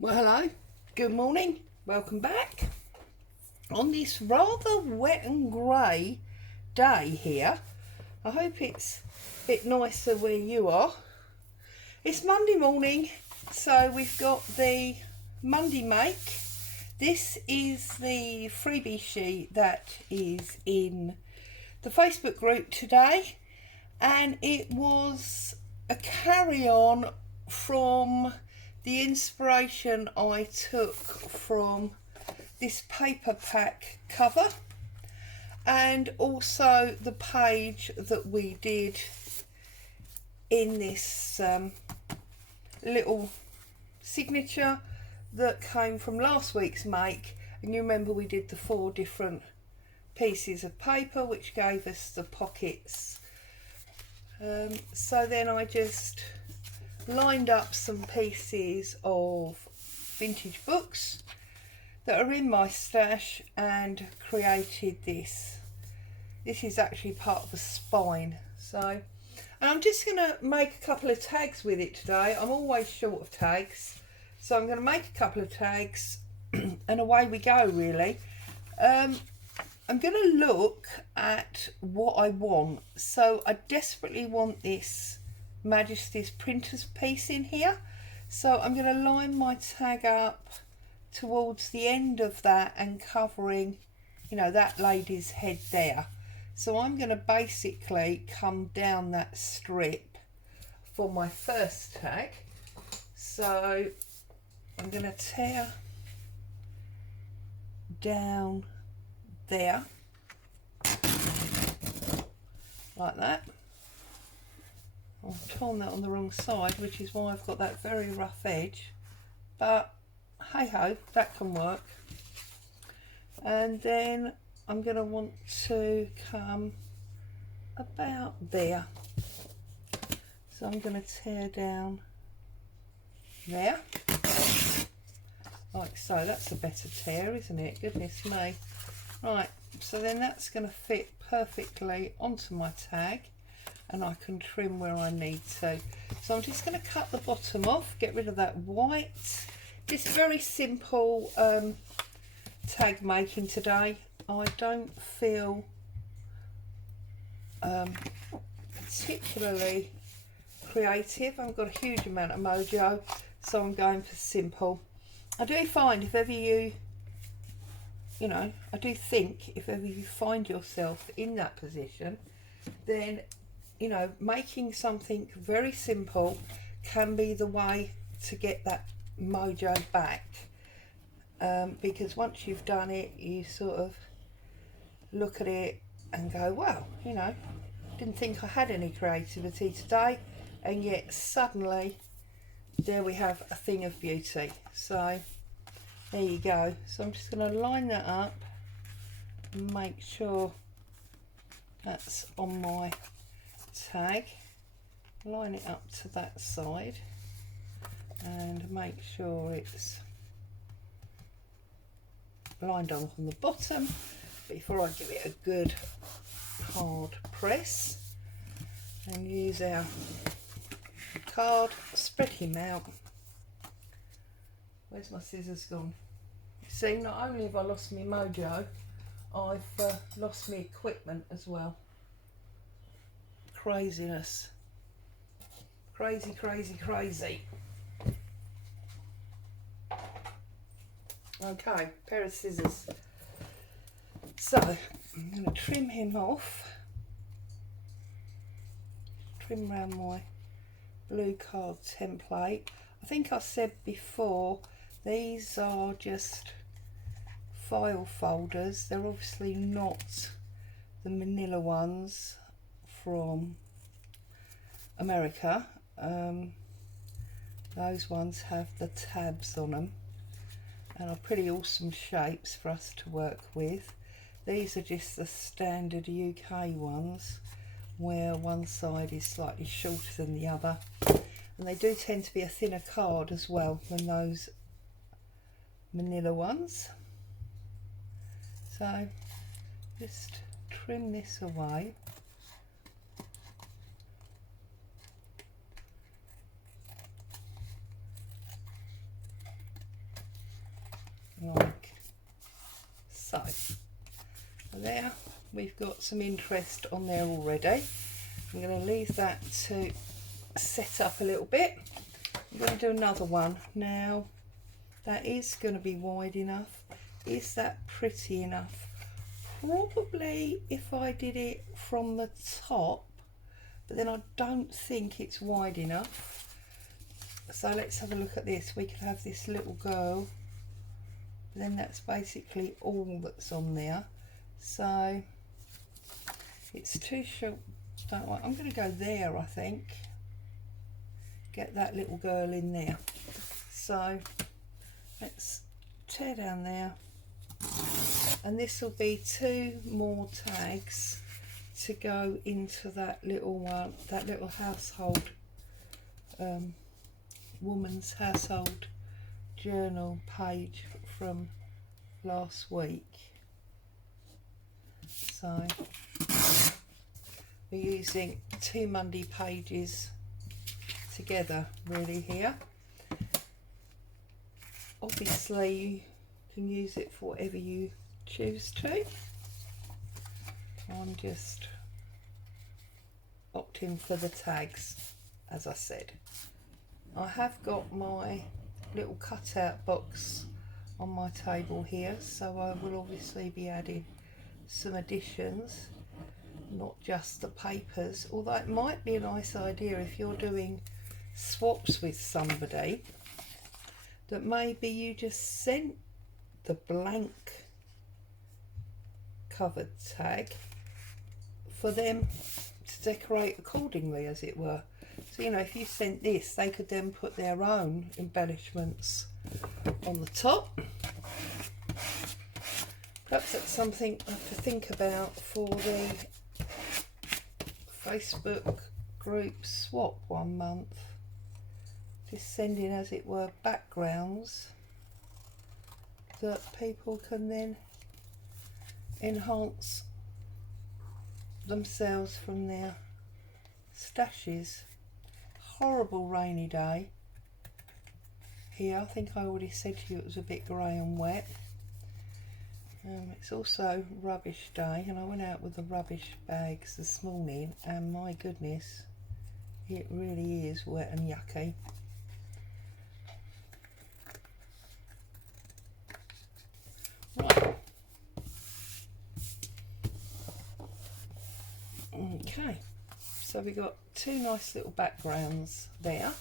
Well, hello, good morning, welcome back. On this rather wet and grey day here, I hope it's a bit nicer where you are. It's Monday morning, so we've got the Monday make. This is the freebie sheet that is in the Facebook group today, and it was a carry-on from the inspiration I took from this paper pack cover, and also the page that we did in this little signature that came from last week's make. And you remember we did the 4 different pieces of paper which gave us the pockets. So then I just lined up some pieces of vintage books that are in my stash and created this. This is actually part of the spine. And I'm just going to make a couple of tags with it today. I'm always short of tags, so I'm going to make a couple of tags and away we go really. I'm going to look at what I want. So I desperately want this Majesty's Printers piece in here, so I'm going to line my tag up towards the end of that and covering, you know, that lady's head there. So I'm going to basically come down that strip for my first tag. So I'm going to tear down there like that. I've torn that on the wrong side, which is why I've got that very rough edge, but hey ho, that can work. And then I'm going to want to come about there, so I'm going to tear down there like so. That's a better tear, isn't it? Goodness me. Right, so then that's going to fit perfectly onto my tag, and I can trim where I need to. So I'm just going to cut the bottom off, get rid of that white. Just very simple tag making today. I don't feel particularly creative. I've got a huge amount of mojo, so I'm going for simple. I do find if ever I do think if ever you find yourself in that position, then making something very simple can be the way to get that mojo back, because once you've done it, you sort of look at it and go, wow, didn't think I had any creativity today, and yet suddenly there we have a thing of beauty. So there you go. So I'm just going to line that up and make sure that's on my tag, line it up to that side and make sure it's lined up on the bottom before I give it a good hard press, and use our card, spread him out. Where's my scissors gone? See, not only have I lost my mojo, I've lost my equipment as well. Craziness. Crazy, crazy, crazy. Okay, pair of scissors. So I'm going to trim him off. Trim around my blue card template. I think I said before, these are just file folders. They're obviously not the manila ones from America. Those ones have the tabs on them and are pretty awesome shapes for us to work with. These are just the standard UK ones where one side is slightly shorter than the other, and they do tend to be a thinner card as well than those manila ones. So just trim this away. So there, we've got some interest on there already. I'm going to leave that to set up a little bit. I'm going to do another one. Now, that is going to be wide enough. Is that pretty enough? Probably if I did it from the top, but then I don't think it's wide enough. So let's have a look at this. We could have this little girl, but then that's basically all that's on there. So it's too short. Don't want. I'm going to go there, I think. Get that little girl in there. So let's tear down there, and this will be 2 more tags to go into that little one, that little household, woman's household journal page from last week. So we're using 2 Monday pages together really here. Obviously you can use it for whatever you choose to. I'm just opting for the tags, as I said. I have got my little cutout box on my table here, so I will obviously be adding some additions, not just the papers, although it might be a nice idea if you're doing swaps with somebody that maybe you just sent the blank covered tag for them to decorate accordingly, as it were. So, you know, if you sent this, they could then put their own embellishments on the top. Perhaps that's something I have to think about for the Facebook group swap one month. Just sending, as it were, backgrounds that people can then enhance themselves from their stashes. Horrible rainy day here. I think I already said to you it was a bit grey and wet. It's also rubbish day, and I went out with the rubbish bags this morning, and my goodness, it really is wet and yucky. Right. Okay, so we got 2 nice little backgrounds there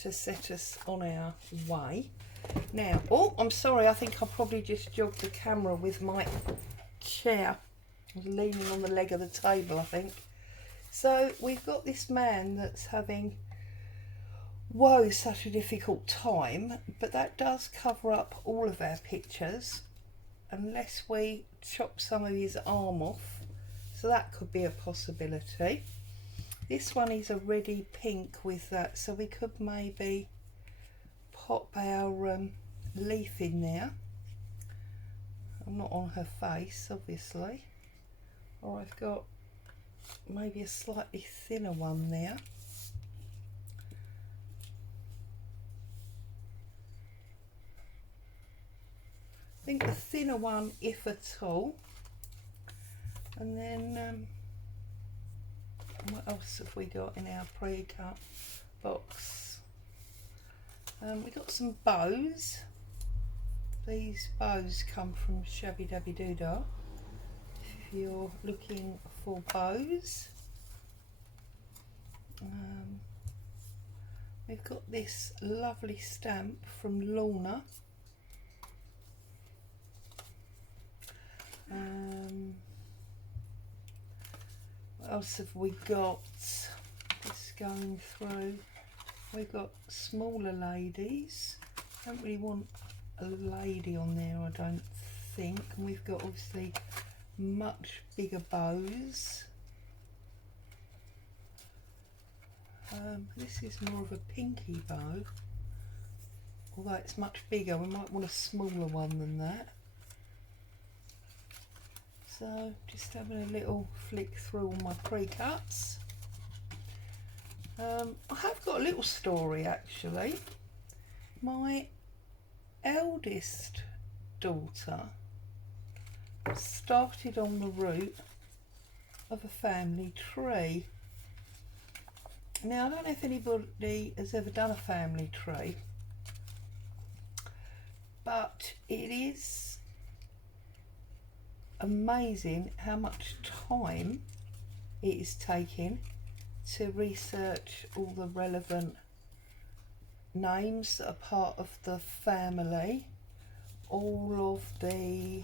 to set us on our way. Now, oh, I'm sorry, I think I probably just jogged the camera with my chair. I was leaning on the leg of the table, I think. So we've got this man that's having, whoa, such a difficult time, but that does cover up all of our pictures, unless we chop some of his arm off. So that could be a possibility. This one is a reddy pink with that, so we could maybe pop our leaf in there. I'm not on her face, obviously. Or I've got maybe a slightly thinner one there. I think the thinner one, if at all. And then what else have we got in our pre-cut box? We got some bows. These bows come from Shabby Dabby Doodah. If you're looking for bows, we've got this lovely stamp from Lorna. What else have we got? Just going through. We've got smaller ladies. Don't really want a lady on there, I don't think. And we've got obviously much bigger bows. This is more of a pinky bow, although it's much bigger. We might want a smaller one than that. So just having a little flick through all my pre-cuts. I have got a little story actually. My eldest daughter started on the root of a family tree. Now, I don't know if anybody has ever done a family tree, but it is amazing how much time it is taking to research all the relevant names that are part of the family, all of the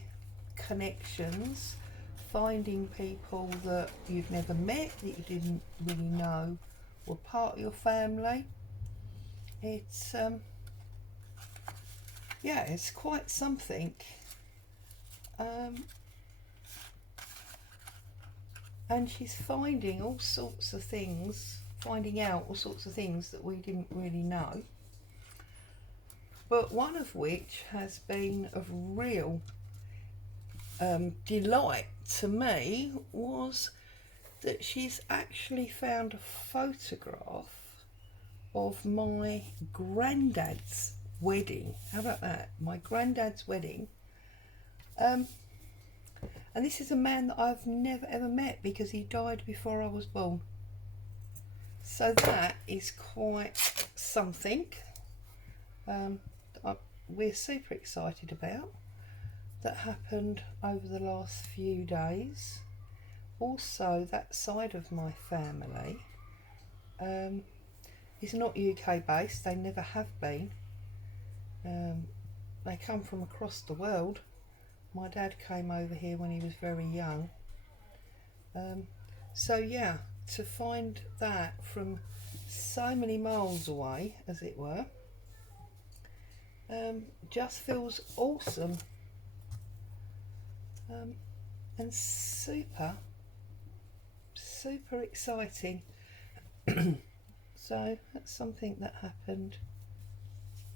connections, finding people that you've never met, that you didn't really know were part of your family. It's yeah, it's quite something. And she's finding all sorts of things, finding out all sorts of things that we didn't really know, but one of which has been of real delight to me was that she's actually found a photograph of my granddad's wedding. How about that? My granddad's wedding. And this is a man that I've never ever met because he died before I was born. So that is quite something we're super excited about. That happened over the last few days. Also, that side of my family is not UK based. They never have been. They come from across the world. My dad came over here when he was very young. So yeah, to find that from so many miles away, as it were, just feels awesome. And super exciting. So that's something that happened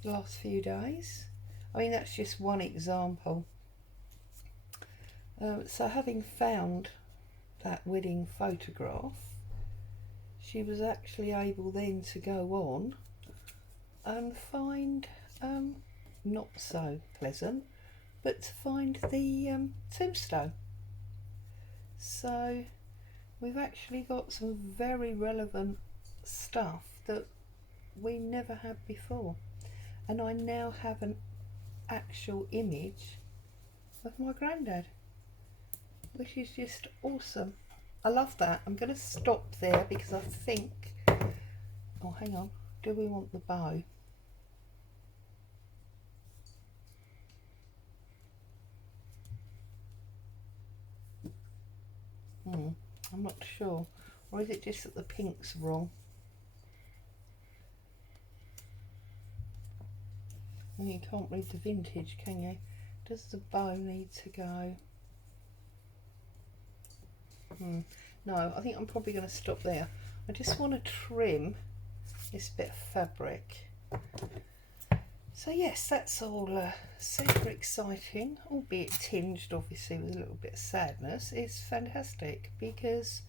the last few days. I mean, that's just one example. So having found that wedding photograph, she was actually able then to go on and find, not so pleasant, but to find the tombstone. So we've actually got some very relevant stuff that we never had before, and I now have an actual image of my granddad, which is just awesome. I love that. I'm going to stop there because I think, oh hang on, do we want the bow? I'm not sure, or is it just that the pink's wrong? Well, you can't read the vintage, can you? Does the bow need to go? No, I think I'm probably going to stop there. I just want to trim this bit of fabric. So yes, that's all super exciting, albeit tinged obviously with a little bit of sadness. It's fantastic because,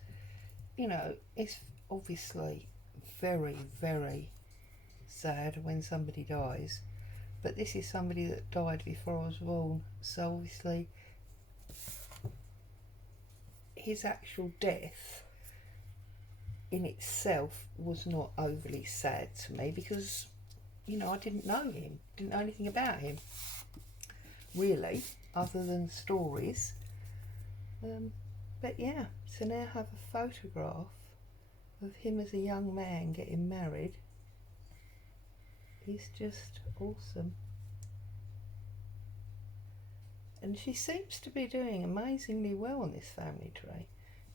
you know, it's obviously very, very sad when somebody dies, but this is somebody that died before I was born, so obviously his actual death in itself was not overly sad to me because, you know, I didn't know him, didn't know anything about him really, other than stories. But yeah, to now have a photograph of him as a young man getting married is just awesome. And she seems to be doing amazingly well on this family tree,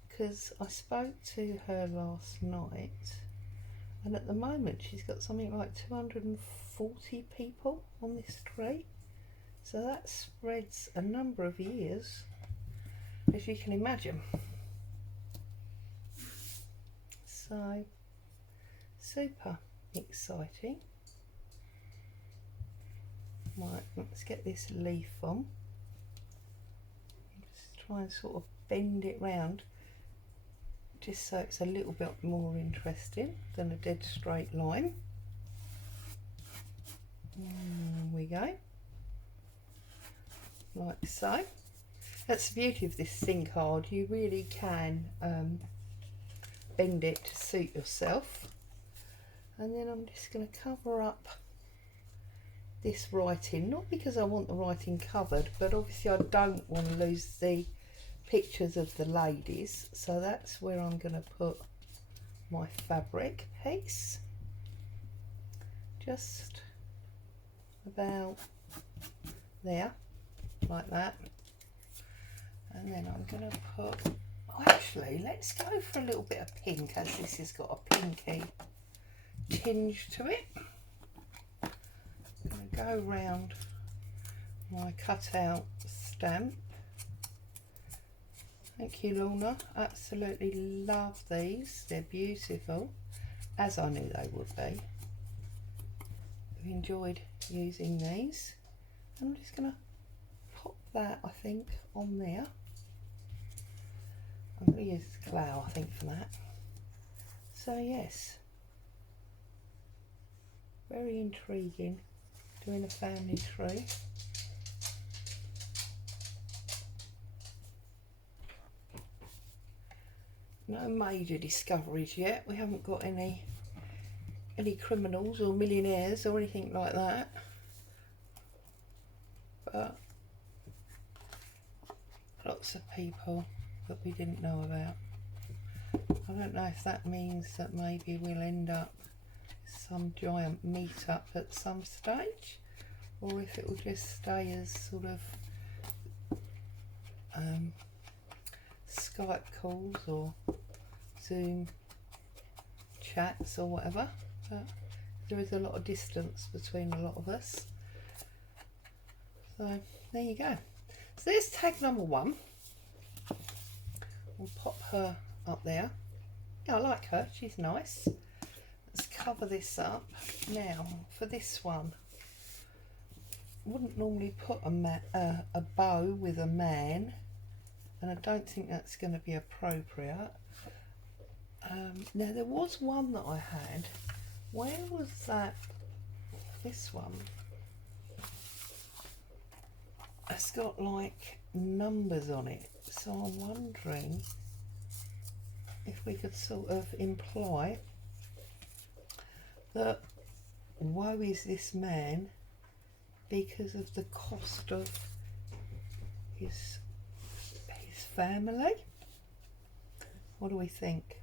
because I spoke to her last night, and at the moment she's got something like 240 people on this tree. So that spreads a number of years, as you can imagine. So super exciting. Right, let's get this leaf on. Just try and sort of bend it round, just so it's a little bit more interesting than a dead straight line. There we go, like so. That's the beauty of this SIN card. You really can bend it to suit yourself. And then I'm just going to cover up this writing, not because I want the writing covered, but obviously I don't want to lose the pictures of the ladies, so that's where I'm going to put my fabric piece, just about there, like that. And then I'm going to put, oh, actually let's go for a little bit of pink, as this has got a pinky tinge to it. I'm going to go round my cutout stamp. Thank you, Lorna. Absolutely love these. They're beautiful, as I knew they would be. I've enjoyed using these. I'm just going to pop that, I think, on there. I'm going to use Clow, I think, for that. So yes, very intriguing doing a family tree. No major discoveries yet. We haven't got any criminals or millionaires or anything like that. But lots of people that we didn't know about. I don't know if that means that maybe we'll end up some giant meet-up at some stage, or if it will just stay as sort of Skype calls or Zoom chats or whatever. But there is a lot of distance between a lot of us. So there you go. So there's tag number 1. We'll pop her up there. Yeah, I like her, she's nice. Let's cover this up. Now for this one, I wouldn't normally put a bow with a man, and I don't think that's going to be appropriate. Now there was one that I had. Where was that? This one. It's got like numbers on it, so I'm wondering if we could sort of imply that woe is this man because of the cost of his family. What do we think?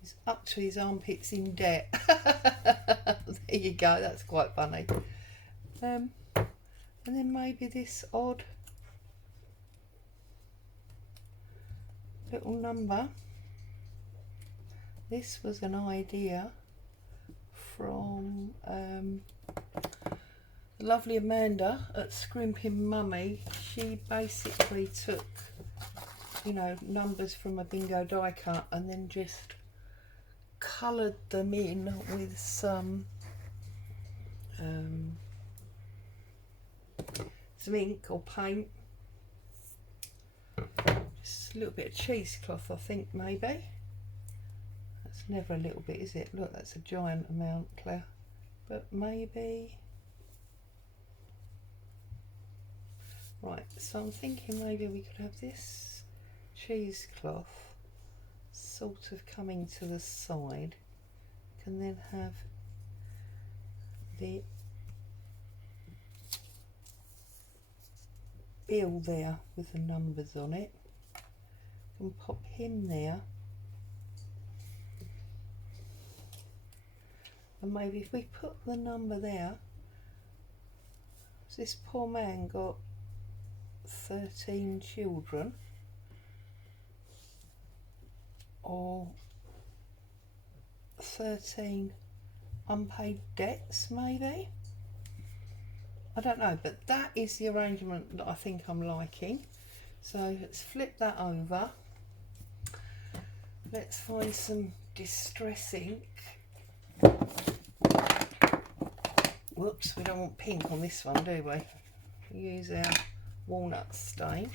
He's up to his armpits in debt. There you go, that's quite funny. And then maybe this odd little number. This was an idea from lovely Amanda at Scrimping Mummy. She basically took, you know, numbers from a bingo die cut and then just coloured them in with some ink or paint. Just a little bit of cheesecloth, I think, maybe. That's never a little bit, is it? Look, that's a giant amount, Claire. But maybe... Right, so I'm thinking maybe we could have this cheesecloth sort of coming to the side. Can then have the bill there with the numbers on it. And pop him there. And maybe if we put the number there, this poor man got 13 children, or 13 unpaid debts maybe. I don't know, but that is the arrangement that I think I'm liking. So let's flip that over. Let's find some distress ink. Whoops, we don't want pink on this one, do we? We use our walnut stain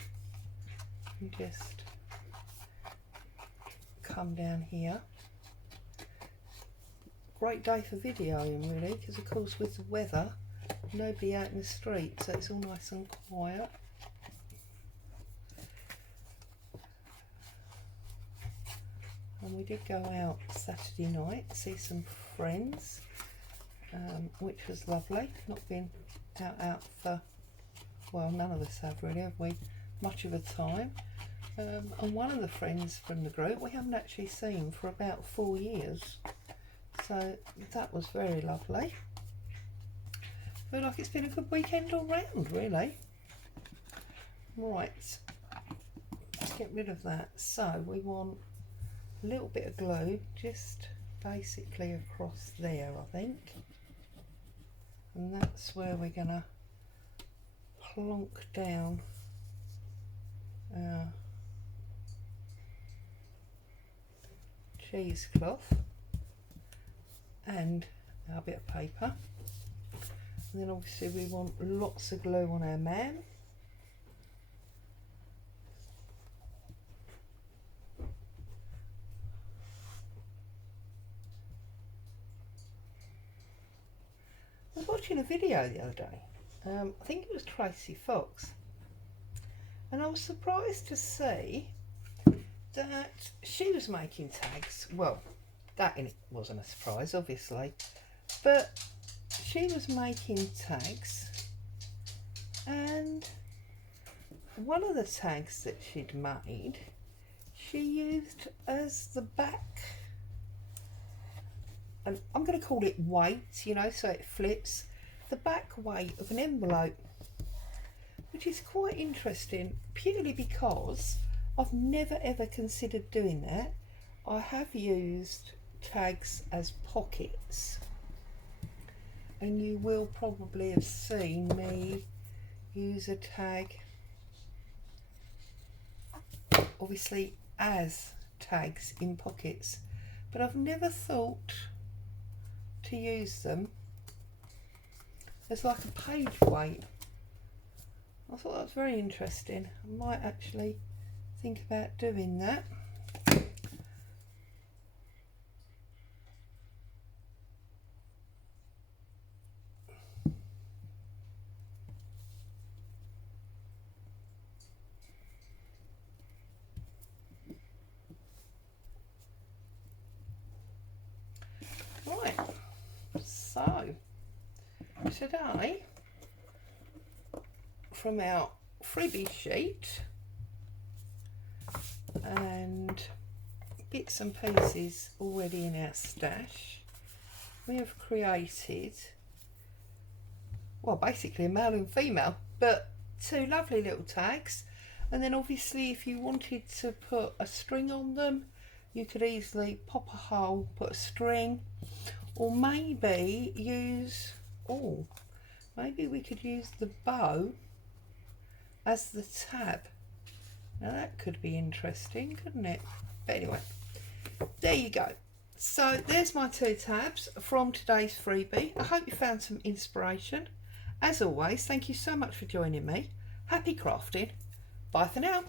and just come down here. Great day for videoing, really, because of course with the weather, nobody out in the street, so it's all nice and quiet. and we did go out Saturday night, see some friends, which was lovely. Not been out for, well, none of us have really, have we, much of a time. And one of the friends from the group we haven't actually seen for about 4 years, so that was very lovely. Feel like it's been a good weekend all round, really. Right, let's get rid of that. So we want a little bit of glue just basically across there, I think, and that's where we're gonna plonk down our cheesecloth and our bit of paper. And then obviously we want lots of glue on our man. I was watching a video the other day, I think it was Tracy Fox, and I was surprised to see that she was making tags. Well, that in it wasn't a surprise, obviously, but she was making tags, and one of the tags that she'd made, she used as the back, and I'm going to call it weight, you know, so it flips, the back weight of an envelope, which is quite interesting, purely because I've never ever considered doing that. I have used tags as pockets, and you will probably have seen me use a tag obviously as tags in pockets, but I've never thought to use them as like a page weight. I thought that was very interesting. I might actually think about doing that. Right, so today, from our freebie sheet and bits and pieces already in our stash, we have created, well, basically a male and female, but two lovely little tags. And then obviously if you wanted to put a string on them, you could easily pop a hole, put a string, or maybe use, oh, maybe we could use the bow as the tab. Now that could be interesting, couldn't it? But anyway, there you go. So there's my two tabs from today's freebie. I hope you found some inspiration. As always, thank you so much for joining me. Happy crafting. Bye for now.